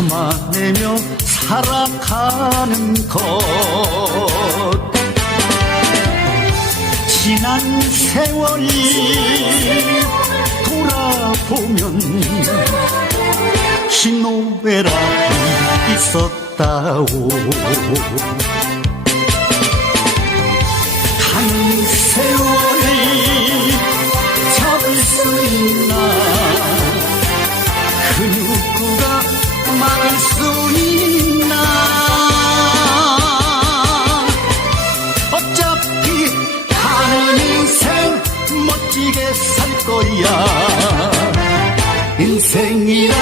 참아내며 살아가는 것. 지난 세월이 돌아보면 신노베라도 있었다오 거야. 인생이란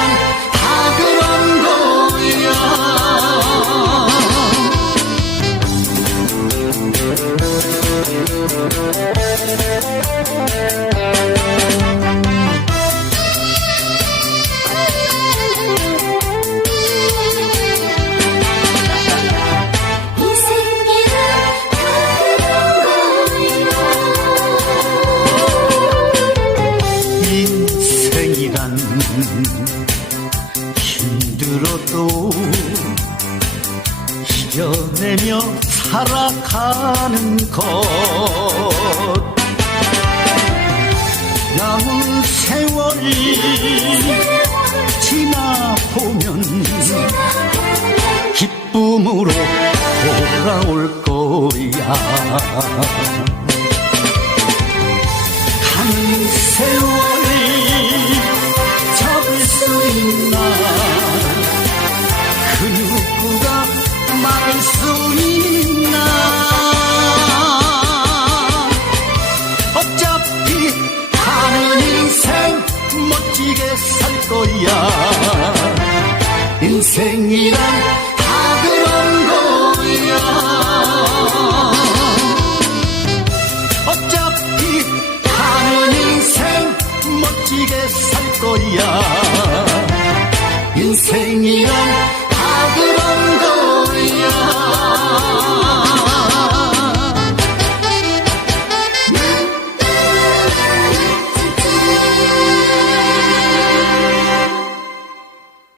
힘들어도 이겨내며 살아가는 것. 남은 세월이 지나보면 기쁨으로 돌아올 거야. 가는 세월이 잡을 수 있나 멋지게 살 거야. 인생이란 다 그런 거야. 어차피 다른 인생 멋지게 살 거야.